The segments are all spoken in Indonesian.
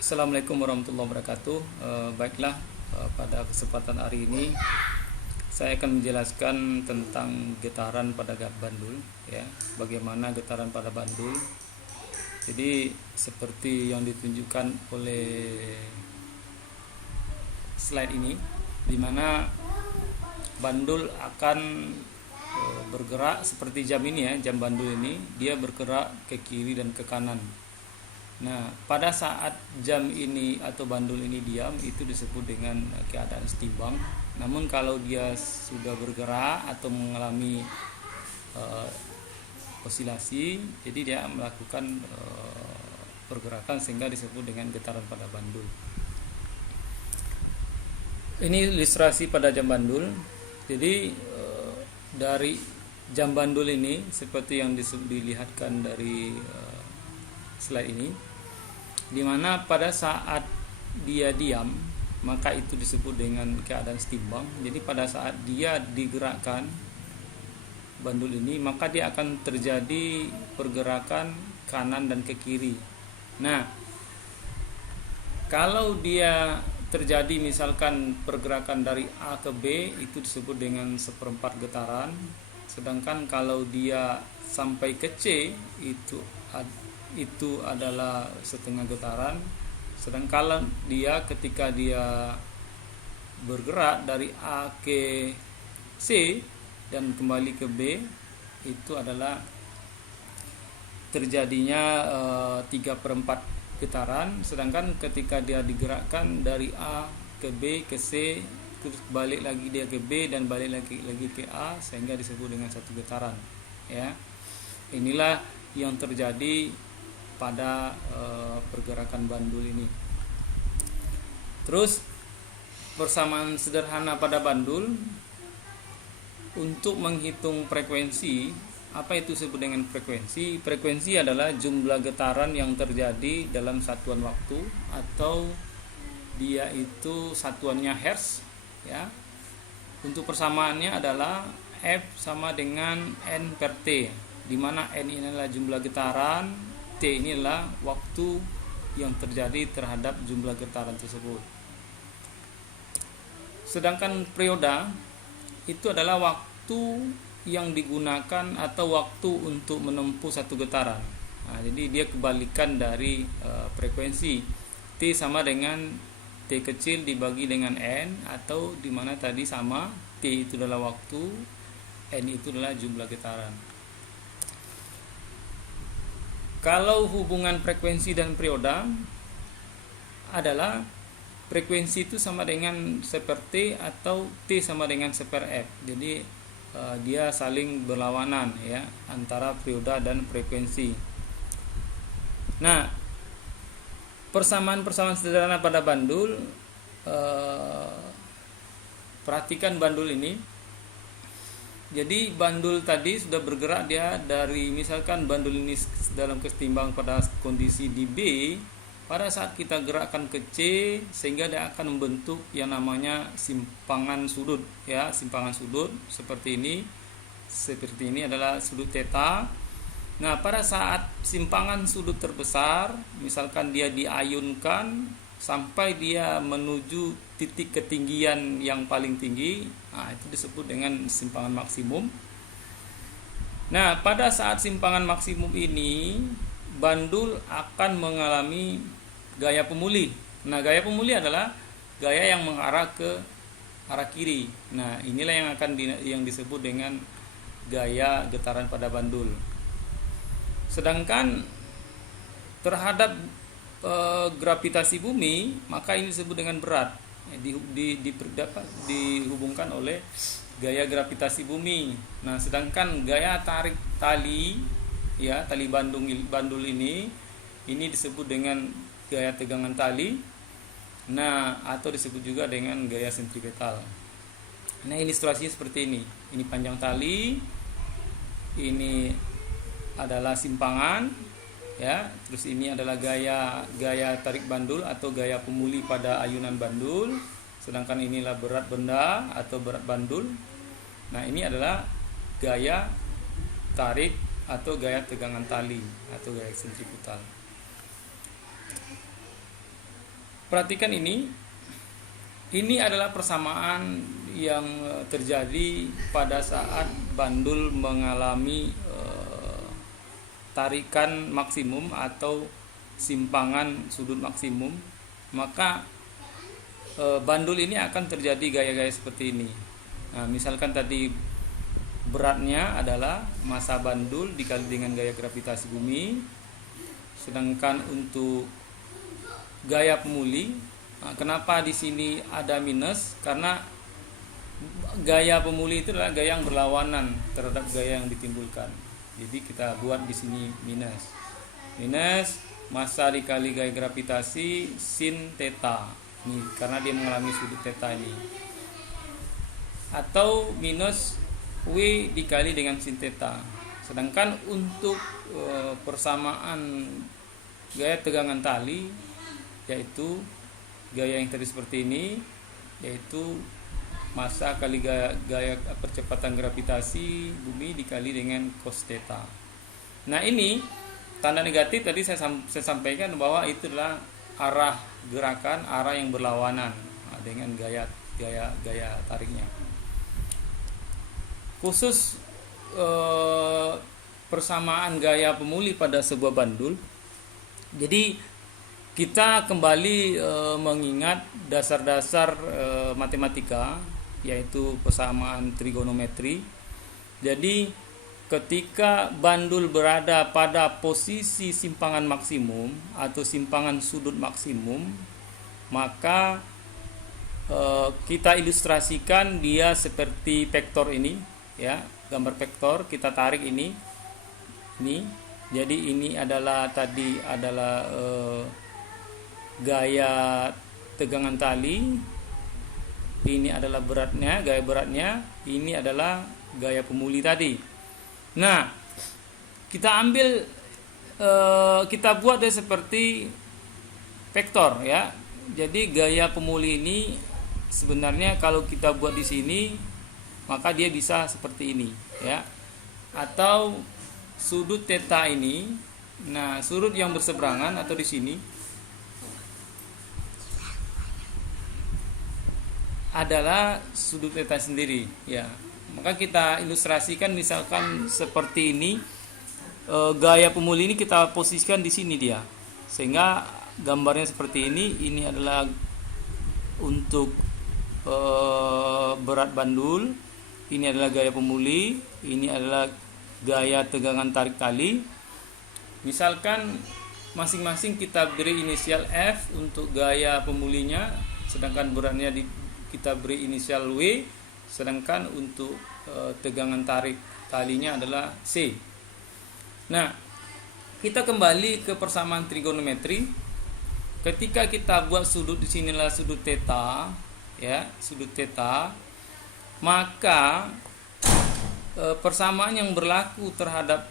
Assalamualaikum warahmatullahi wabarakatuh. Baiklah, pada kesempatan hari ini saya akan menjelaskan tentang getaran pada bandul, ya. Bagaimana getaran pada bandul. Jadi seperti yang ditunjukkan oleh slide ini, di mana bandul akan bergerak seperti jam ini, ya. Jam bandul ini dia bergerak ke kiri dan ke kanan. Nah, pada saat jam ini atau bandul ini diam, itu disebut dengan keadaan setimbang. Namun kalau dia sudah bergerak atau mengalami osilasi, jadi dia melakukan pergerakan sehingga disebut dengan getaran pada bandul. Ini ilustrasi pada jam bandul. Jadi dari jam bandul ini seperti yang dilihatkan dari slide ini, dimana pada saat dia diam maka itu disebut dengan keadaan setimbang. Jadi pada saat dia digerakkan bandul ini, maka dia akan terjadi pergerakan kanan dan ke kiri. Nah, kalau dia terjadi misalkan pergerakan dari A ke B, itu disebut dengan seperempat getaran. Sedangkan kalau dia sampai ke C, itu adalah setengah getaran. Sedangkan dia ketika dia bergerak dari A ke C dan kembali ke B, itu adalah terjadinya 3/4 getaran. Sedangkan ketika dia digerakkan dari A ke B ke C, terus balik lagi dia ke B dan balik lagi ke A, sehingga disebut dengan satu getaran, ya. Inilah yang terjadi pada pergerakan bandul ini. Terus persamaan sederhana pada bandul untuk menghitung frekuensi. Apa itu disebut dengan frekuensi? Frekuensi adalah jumlah getaran yang terjadi dalam satuan waktu, atau dia itu satuannya hertz, ya. Untuk persamaannya adalah F sama dengan N per T, di mana N ini adalah jumlah getaran, T ini adalah waktu yang terjadi terhadap jumlah getaran tersebut. Sedangkan perioda itu adalah waktu yang digunakan atau waktu untuk menempuh satu getaran. Nah, jadi dia kebalikan dari frekuensi. T sama dengan T kecil dibagi dengan N, atau di mana tadi sama T itu adalah waktu, N itu adalah jumlah getaran. Kalau hubungan frekuensi dan perioda adalah frekuensi itu sama dengan 1/T atau T sama dengan 1/F. Jadi dia saling berlawanan, ya, antara perioda dan frekuensi. Nah, persamaan sederhana pada bandul, perhatikan bandul ini. Jadi bandul tadi sudah bergerak dia dari, misalkan bandul ini dalam kesetimbangan pada kondisi di B, pada saat kita gerakkan ke C, sehingga dia akan membentuk yang namanya simpangan sudut, ya. Simpangan sudut seperti ini adalah sudut theta. Nah, pada saat simpangan sudut terbesar, misalkan dia diayunkan sampai dia menuju titik ketinggian yang paling tinggi, nah, itu disebut dengan simpangan maksimum. Nah, pada saat simpangan maksimum ini, bandul akan mengalami gaya pemulih. Nah, gaya pemulih adalah gaya yang mengarah ke arah kiri. Nah, inilah yang disebut dengan gaya getaran pada bandul. Sedangkan terhadap gravitasi bumi, maka ini disebut dengan berat, dihubungkan oleh gaya gravitasi bumi. Nah, sedangkan gaya tarik tali, ya, tali bandul ini disebut dengan gaya tegangan tali. Nah, atau disebut juga dengan gaya sentripetal. Nah, ilustrasinya seperti ini. Ini panjang tali, ini adalah simpangan, ya. Terus ini adalah gaya tarik bandul atau gaya pemulih pada ayunan bandul. Sedangkan inilah berat benda atau berat bandul. Nah, ini adalah gaya tarik atau gaya tegangan tali atau gaya sentripetal. perhatikan ini adalah persamaan yang terjadi pada saat bandul mengalami tarikan maksimum atau simpangan sudut maksimum, maka bandul ini akan terjadi gaya-gaya seperti ini. Nah, misalkan tadi beratnya adalah massa bandul dikali dengan gaya gravitasi bumi, sedangkan untuk gaya pemuli, kenapa di sini ada minus? Karena gaya pemuli itu adalah gaya yang berlawanan terhadap gaya yang ditimbulkan. Jadi kita buat di sini minus. Minus massa dikali gaya gravitasi sin theta. Nih, karena dia mengalami sudut theta ini. Atau minus W dikali dengan sin theta. Sedangkan untuk persamaan gaya tegangan tali, yaitu gaya yang tadi seperti ini, yaitu massa kali gaya percepatan gravitasi bumi dikali dengan cos theta. Nah, ini tanda negatif tadi saya sampaikan bahwa itu adalah arah gerakan, arah yang berlawanan dengan gaya tariknya. Khusus persamaan gaya pemuli pada sebuah bandul. Jadi kita kembali mengingat dasar-dasar matematika, yaitu persamaan trigonometri. Jadi ketika bandul berada pada posisi simpangan maksimum atau simpangan sudut maksimum, maka kita ilustrasikan dia seperti vektor ini, ya, gambar vektor. Kita tarik ini. Jadi ini adalah gaya tegangan tali, ini adalah beratnya, gaya beratnya, ini adalah gaya pemuli tadi. Nah, kita ambil, kita buat dia seperti vektor, ya. Jadi gaya pemuli ini sebenarnya kalau kita buat di sini, maka dia bisa seperti ini, ya. Atau sudut theta ini, nah sudut yang berseberangan atau di sini adalah sudut theta sendiri, ya. Maka kita ilustrasikan misalkan seperti ini, gaya pemuli ini kita posisikan di sini dia, sehingga gambarnya seperti ini. Ini adalah untuk berat bandul, ini adalah gaya pemuli, ini adalah gaya tegangan tarik tali. Misalkan masing-masing kita beri inisial F untuk gaya pemulinya, sedangkan beratnya kita beri inisial W, sedangkan untuk tegangan tarik talinya adalah C. Nah, kita kembali ke persamaan trigonometri. Ketika kita buat sudut di sinilah sudut theta, ya, sudut theta, maka persamaan yang berlaku terhadap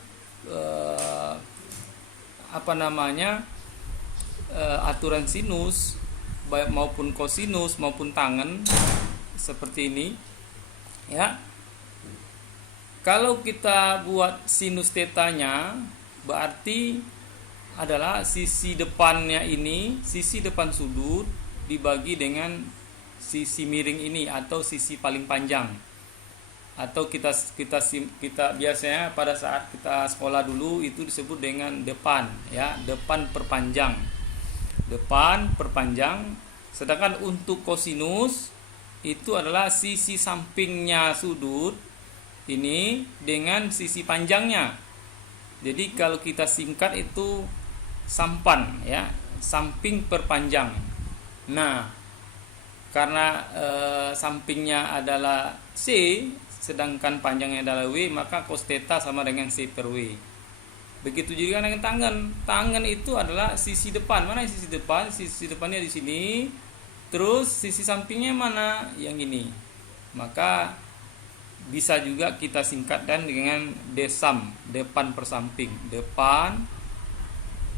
aturan sinus baik maupun kosinus maupun tangen seperti ini, ya. Kalau kita buat sinus tetanya, berarti adalah sisi depannya ini, sisi depan sudut dibagi dengan sisi miring ini atau sisi paling panjang. Atau kita biasanya pada saat kita sekolah dulu itu disebut dengan depan, ya, depan perpanjang. Depan perpanjang. Sedangkan untuk kosinus itu adalah sisi sampingnya sudut ini dengan sisi panjangnya. Jadi kalau kita singkat itu sampan, ya, samping perpanjang. Nah, karena sampingnya adalah C sedangkan panjangnya adalah W, maka cos theta sama dengan C per W. Begitu juga dengan tangen. Tangen itu adalah sisi depan. Mana sisi depan? Sisi depannya di sini. Terus sisi sampingnya mana? Yang ini. Maka bisa juga kita singkatkan dengan desam, depan per samping. Depan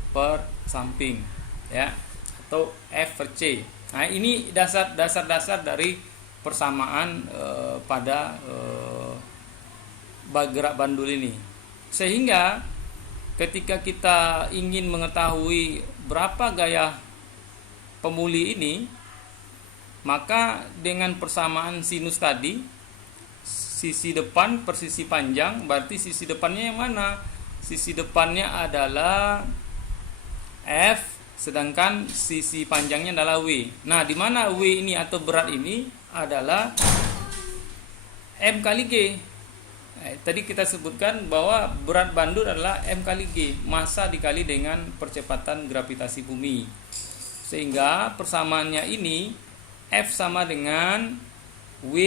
per samping, ya. Atau F per C. Nah, ini dasar-dasar dari persamaan pada gerak bandul ini. Sehingga ketika kita ingin mengetahui berapa gaya pemuli ini, maka dengan persamaan sinus tadi, sisi depan per sisi panjang, berarti sisi depannya yang mana? Sisi depannya adalah F, sedangkan sisi panjangnya adalah W. Nah, di mana W ini atau berat ini adalah M kali G. Tadi kita sebutkan bahwa berat bandul adalah M kali G, massa dikali dengan percepatan gravitasi bumi. Sehingga persamaannya ini F sama dengan W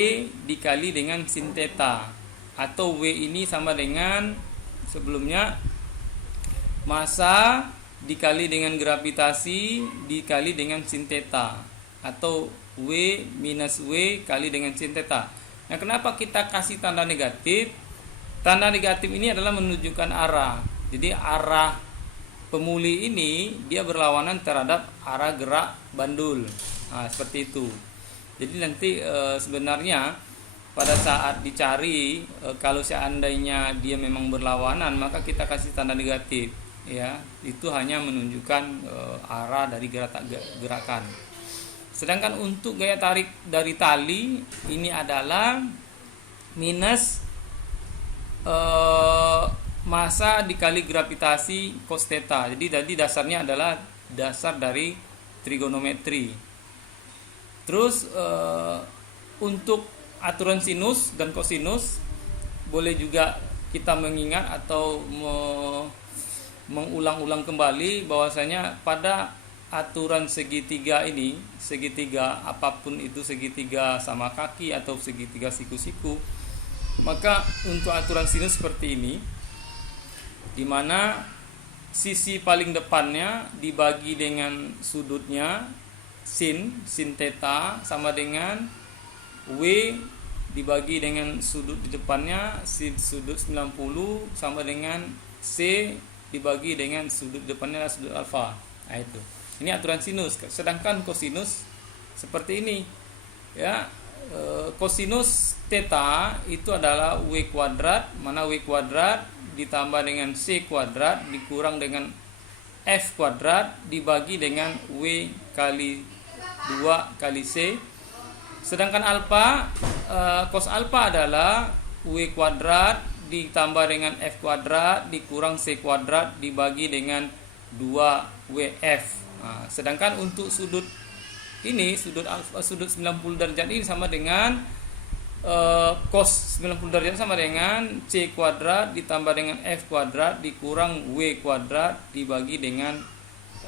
dikali dengan sin theta, atau W ini sama dengan sebelumnya massa dikali dengan gravitasi dikali dengan sin theta, atau W minus W kali dengan sin theta. Nah, kenapa kita kasih tanda negatif? Tanda negatif ini adalah menunjukkan arah. Jadi arah pemuli ini dia berlawanan terhadap arah gerak bandul. Nah, seperti itu. Jadi nanti sebenarnya pada saat dicari, kalau seandainya dia memang berlawanan, maka kita kasih tanda negatif, ya. Itu hanya menunjukkan arah dari gerakan. Sedangkan untuk gaya tarik dari tali ini adalah minus massa dikali gravitasi cos theta. Jadi dasarnya adalah dasar dari trigonometri. Terus untuk aturan sinus dan kosinus boleh juga kita mengingat atau mengulang-ulang kembali bahwasanya pada aturan segitiga ini, segitiga apapun itu, segitiga sama kaki atau segitiga siku-siku, maka untuk aturan sinus seperti ini, di mana sisi paling depannya dibagi dengan sudutnya sin theta sama dengan W dibagi dengan sudut di depannya sudut 90 sama dengan C dibagi dengan sudut depannya sudut alfa. Nah, itu. Ini aturan sinus. Sedangkan kosinus seperti ini. Ya, kosinus theta itu adalah W kuadrat, mana W kuadrat ditambah dengan C kuadrat dikurang dengan F kuadrat dibagi dengan W kali 2 kali C. Sedangkan alfa, cos alfa adalah W kuadrat ditambah dengan F kuadrat dikurang C kuadrat dibagi dengan 2WF. Nah, sedangkan untuk sudut ini, sudut 90 derajat ini sama dengan cos 90 derajat sama dengan C kuadrat ditambah dengan F kuadrat dikurang W kuadrat dibagi dengan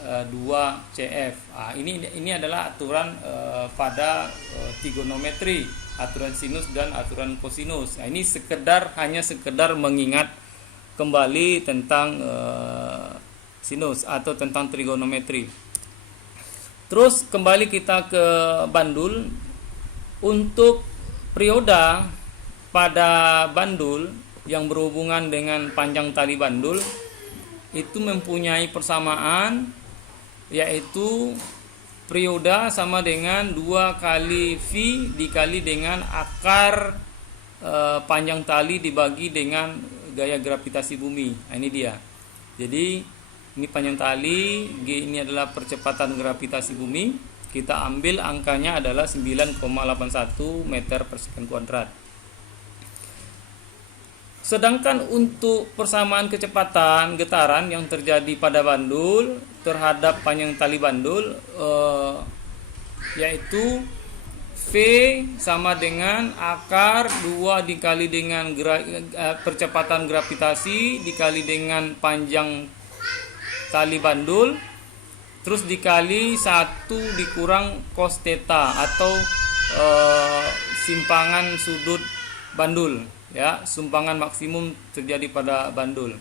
2CF. Nah, ini adalah aturan pada trigonometri, aturan sinus dan aturan kosinus. Nah, ini hanya sekedar mengingat kembali tentang sinus atau tentang trigonometri. Terus kembali kita ke bandul. Untuk perioda pada bandul yang berhubungan dengan panjang tali bandul itu mempunyai persamaan, yaitu perioda sama dengan 2 kali V dikali dengan akar panjang tali dibagi dengan gaya gravitasi bumi. Nah, ini dia. Jadi ini panjang tali, G ini adalah percepatan gravitasi bumi. Kita ambil angkanya adalah 9,81 meter per second kuadrat. Sedangkan untuk persamaan kecepatan getaran yang terjadi pada bandul terhadap panjang tali bandul, yaitu V sama dengan akar 2 dikali dengan percepatan gravitasi dikali dengan panjang tali bandul, terus dikali 1 dikurang cos theta atau simpangan sudut bandul. Ya, sumpangan maksimum terjadi pada bandul.